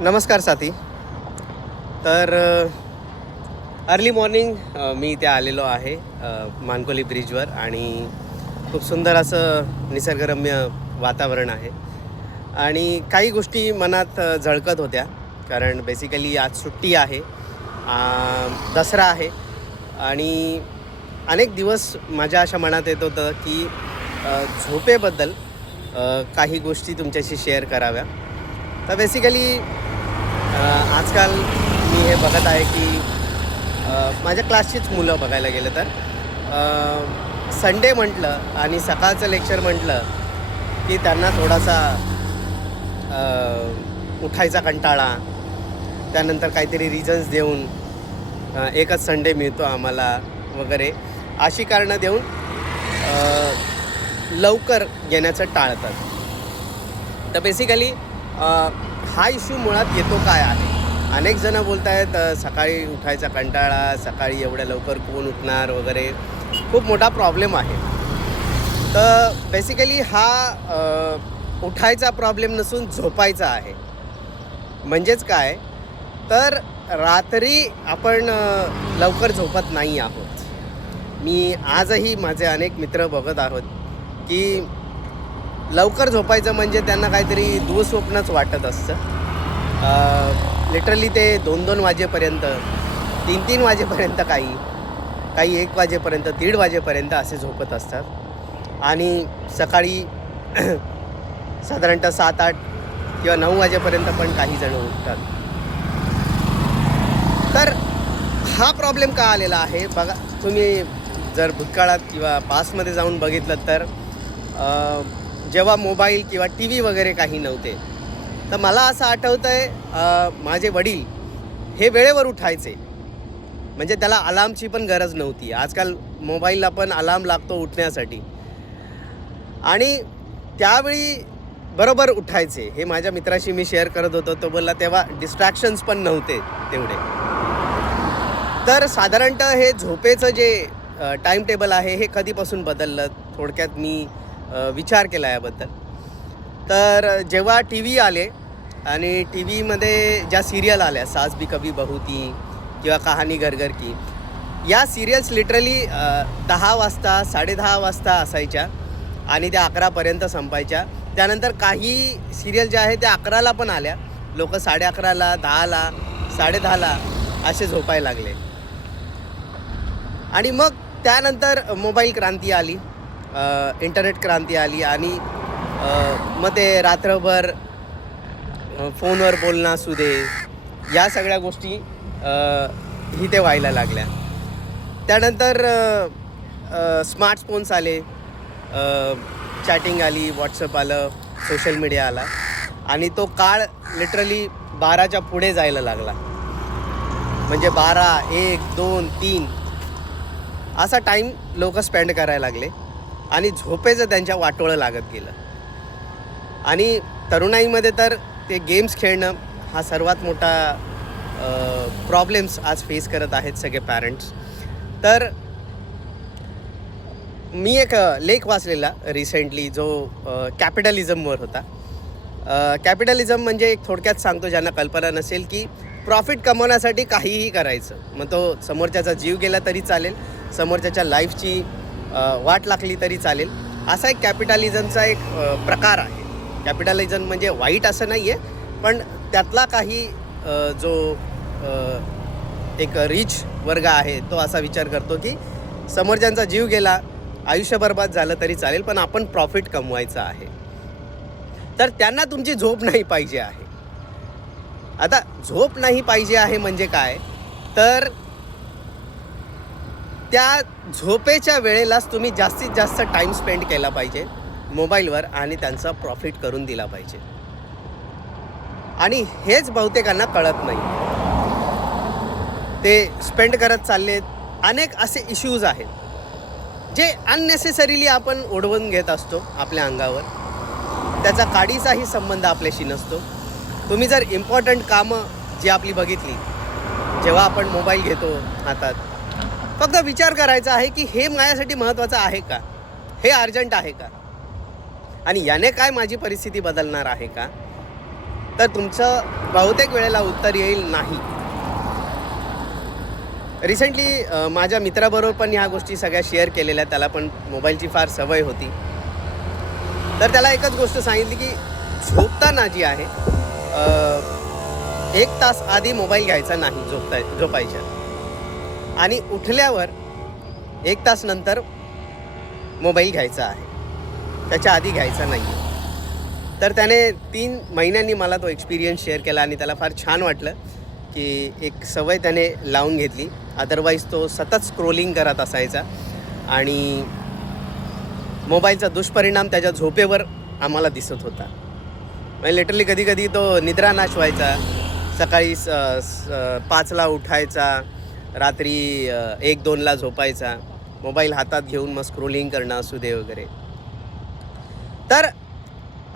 नमस्कार साथी. तर अर्ली मॉर्निंग मी इथे आलेलो आहे मानकोली ब्रिजवर आणि खूप सुंदर असं निसर्गरम्य वातावरण आहे. आणि काही गोष्टी मनात झळकत होत्या कारण बेसिकली आज सुट्टी आहे दसरा आहे आणि अनेक दिवस माझ्या अशा मनात येत होतं की झोपेबद्दल काही गोष्टी तुमच्याशी शेअर कराव्या. तर बेसिकली आजकाल मी हे बघत आहे की माझ्या क्लासचीच मुलं बघायला गेलं तर संडे म्हटलं आणि सकाळचं लेक्चर म्हटलं की त्यांना थोडासा उठायचा कंटाळा त्यानंतर काहीतरी रिझन्स देऊन एकच संडे मिळतो आम्हाला वगैरे अशी कारणं देऊन लवकर घेण्याचं टाळतात. तर बेसिकली हा इश्यू मुळात येतो काय आहे? अनेक जणं बोलत आहेत सकाळी उठायचा कंटाळा सकाळी एवढ्या लवकर कोण उठणार वगैरे. खूप मोठा प्रॉब्लेम आहे. तर बेसिकली हा उठायचा प्रॉब्लेम नसून झोपायचा आहे. म्हणजेच काय? तर रात्री आपण लवकर झोपत नाही आहोत. मी आजही माझे अनेक मित्र बघत आहोत की लवकर झोपायचं म्हणजे त्यांना काहीतरी दुःस्वप्नच वाटत असतं. लिटरली ते दोन दोन वाजेपर्यंत तीन तीन वाजेपर्यंत काही काही एक वाजेपर्यंत दीड वाजेपर्यंत असे झोपत असतात. आणि सकाळी साधारणतः सात आठ किंवा नऊ वाजेपर्यंत पण काही जण उठतात. तर हा प्रॉब्लेम का आलेला आहे? बघा तुम्ही जर भूतकाळात किंवा पासमध्ये जाऊन बघितलं तर जेव्हा मोबाईल किंवा टी व्ही वगैरे काही नव्हते तर मला असं आठवतं आहे माझे वडील हे वेळेवर उठायचे. म्हणजे त्याला अलार्मची पण गरज नव्हती. आजकाल मोबाईलला पण अलार्म लागतो उठण्यासाठी. आणि त्यावेळी बरोबर उठायचे. हे माझ्या मित्राशी मी शेअर करत होतो. तो बोलला तेव्हा डिस्ट्रॅक्शन्स पण नव्हते तेवढे. तर साधारणतः हे झोपेचं जे टाईम टेबल आहे हे कधीपासून बदललं? थोडक्यात मी विचार केला याबद्दल. तर जेव्हा टी व्ही आले आणि टी व्हीमध्ये ज्या सिरियल आल्या सास भी कभी बहू ती किंवा कहाणी घर घर की या सिरियल्स लिटरली दहा वाजता साडेदहा वाजता असायच्या आणि त्या अकरापर्यंत संपायच्या. त्यानंतर काही सिरियल ज्या आहेत त्या अकराला पण आल्या. लोक साडे अकराला दहाला साडेदहाला असे झोपायला लागले. आणि मग त्यानंतर मोबाईल क्रांती आली. इंटरनेट क्रांती आली आणि मग ते रात्रभर फोनवर बोलणं असू दे या सगळ्या गोष्टी ही इथे व्हायला लागल्या. त्यानंतर स्मार्टफोन्स आले चॅटिंग आली व्हॉट्सअप आलं सोशल मीडिया आला आणि तो काळ लिटरली बाराच्या पुढे जायला लागला. म्हणजे बारा एक दोन तीन असा टाईम लोक स्पेंड करायला लागले. आणि झोपेचं त्यांच्या वाटोळं लागत गेलं. आणि तरुणाईमध्ये तर ते गेम्स खेळणं हा सर्वात मोठा प्रॉब्लेम्स आज फेस करत आहेत सगळे पॅरेंट्स तर मी एक लेख वाचलेला रिसेंटली जो कॅपिटलिझमवर होता. कॅपिटलिझम म्हणजे एक थोडक्यात सांगतो ज्यांना कल्पना नसेल की प्रॉफिट कमवण्यासाठी काहीही करायचं. मग तो समोरच्याचा जीव गेला तरी चालेल. समोरच्याच्या लाईफची वाट लागली तरी चालेल. असा एक कॅपिटलिझमचा एक प्रकार आहे. कॅपिटलिझम म्हणजे वाईट असं नाही आहे पण त्यातला काही जो एक रिच वर्ग आहे तो असा विचार करतो की समोरच्यांचा जीव गेला आयुष्य बर्बाद झालं तरी चालेल पण आपण प्रॉफिट कमवायचं आहे. तर त्यांना तुमची झोप नाही पाहिजे आहे. आता झोप नाही पाहिजे आहे म्हणजे काय? तर त्या झोपेच्या वेळेलाच तुम्ही जास्तीत जास्त टाईम स्पेंड केला पाहिजे मोबाईलवर आणि त्यांचा प्रॉफिट करून दिला पाहिजे. आणि हेच बहुतेकांना कळत नाही. ते स्पेंड करत चाललेत अनेक असे इश्यूज आहेत जे अननेसेसरीली आपण ओढवून घेत असतो आपल्या अंगावर. त्याचा काडीचाही संबंध आपल्याशी नसतो. तुम्ही जर इम्पॉर्टंट कामं जी आपली बघितली जेव्हा आपण मोबाईल घेतो हातात फक्त विचार करायचा आहे की हे माझ्यासाठी महत्त्वाचं आहे का? हे अर्जंट आहे का? आणि याने काय माझी परिस्थिती बदलणार आहे का? तर तुमचं बहुतेक वेळेला उत्तर येईल नाही. रिसेंटली माझ्या मित्राबरोबर पण ह्या गोष्टी सगळ्या शेअर केलेल्या त्याला पण मोबाईलची फार सवय होती. तर त्याला एकच गोष्ट सांगितली की झोपताना जी आहे एक तास आधी मोबाईल घ्यायचा नाही झोपता झोपायच्या. आणि उठल्यावर एक तास नंतर मोबाईल घ्यायचा आहे. त्याच्या आधी घ्यायचा नाही आहे तर त्याने तीन महिन्यांनी मला तो एक्सपिरियन्स शेअर केला आणि त्याला फार छान वाटलं की एक सवय त्याने लावून घेतली. अदरवाईज तो सतत स्क्रोलिंग करत असायचा. आणि मोबाईलचा दुष्परिणाम त्याच्या झोपेवर आम्हाला दिसत होता. म्हणजे लिटरली कधी कधी तो निद्रानाश व्हायचा सकाळी स स- पाचला उठायचा रात्री एक दोनला झोपायचा. मोबाईल हातात घेऊन मग स्क्रोलिंग करणं असू दे वगैरे. तर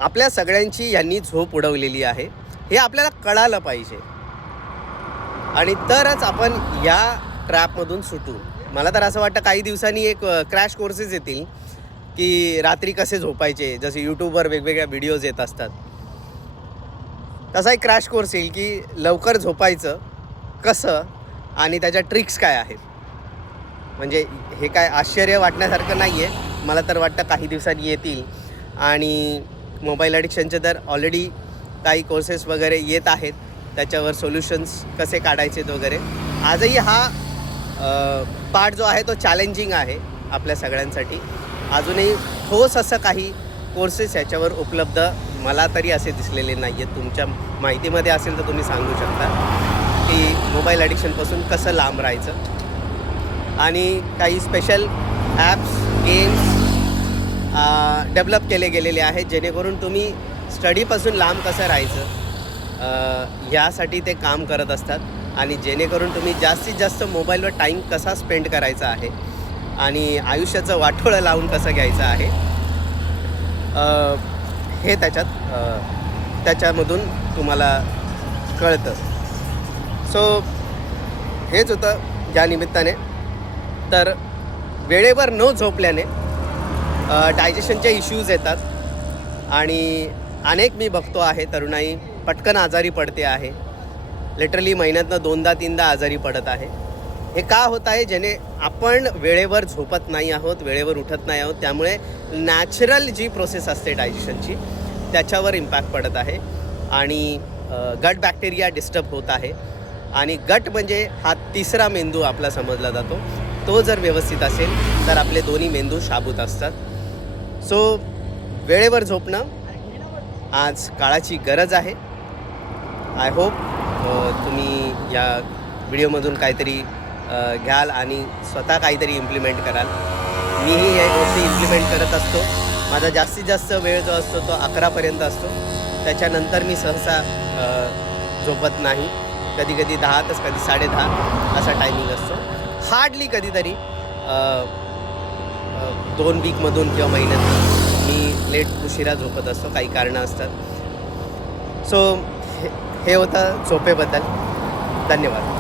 आपल्या सगळ्यांची यांनी झोप उडवलेली आहे. हे आपल्याला कळालं पाहिजे. आणि तरच आपण या ट्रॅपमधून सुटू. मला तर असं वाटतं काही दिवसांनी एक क्रॅश कोर्सेस येतील की रात्री कसे झोपायचे. जसे यूट्यूबवर वेगवेगळ्या व्हिडिओज येत असतात. तसा एक क्रॅश कोर्स येईल की लवकर झोपायचं. कसं? आणि त्याच्या ट्रिक्स काय आहेत? म्हणजे हे काय आश्चर्य वाटण्यासारखं नाही आहे मला तर वाटतं काही दिवसांनी येतील. आणि मोबाईल ॲडिक्शनचे तर ऑलरेडी काही कोर्सेस वगैरे येत आहेत. त्याच्यावर सोल्युशन्स कसे काढायचेत वगैरे. आजही हा पार्ट जो आहे तो चॅलेंजिंग आहे आपल्या सगळ्यांसाठी. अजूनही ठोस असं काही कोर्सेस याच्यावर उपलब्ध मला तरी असे दिसलेले नाही आहेत तुमच्या माहितीमध्ये असेल तर तुम्ही सांगू शकता. मोबाईल ॲडिक्शनपासून कसं लांब राहायचं? आणि काही स्पेशल ॲप्स गेम्स डेव्हलप केले गेलेले आहेत जेणेकरून तुम्ही स्टडीपासून लांब कसं राहायचं? ह्यासाठी ते काम करत असतात. आणि जेणेकरून तुम्ही जास्तीत जास्त मोबाईलवर टाईम कसा स्पेंड करायचा आहे? आणि आयुष्याचं वाटोळं लावून कसं घ्यायचं आहे? हे त्याच्यात त्याच्यामधून तुम्हाला कळतं. सो हेच होतं या निमित्ताने. तर वेळेवर न झोपल्याने डायजेशनचे इश्यूज येतात. आणि अनेक मी बघतो आहे तरुणाई पटकन आजारी पडते आहे. लिटरली महिन्यातनं दोनदा तीनदा आजारी पडत आहे. हे का होत आहे? ज्याने आपण वेळेवर झोपत नाही आहोत वेळेवर उठत नाही आहोत त्यामुळे नॅचरल जी प्रोसेस असते डायजेशनची त्याच्यावर इम्पॅक्ट पडत आहे. आणि गट बॅक्टेरिया डिस्टर्ब होत आहे. आणि गट म्हणजे हा तिसरा मेंदू आपला समजला जातो. तो जर व्यवस्थित असेल तर आपले दोन्ही मेंदू शाबूत असतात. सो वेळेवर झोपणं आज काळाची गरज आहे. आय होप तुम्ही या व्हिडिओमधून काहीतरी घ्याल आणि स्वतः काहीतरी इम्प्लिमेंट कराल. मीही या गोष्टी इम्प्लिमेंट करत असतो. माझा जास्तीत जास्त वेळ जो असतो तो अकरापर्यंत असतो. त्याच्यानंतर मी सहसा झोपत नाही. कधी कधी दहा तस कधी साडेदहा असा टायमिंग असतो. हार्डली कधीतरी दोन वीकमधून किंवा महिन्यातून मी लेट उशिरा झोपत असतो. काही कारणं असतात. सो हे हे होतं झोपेबद्दल. धन्यवाद.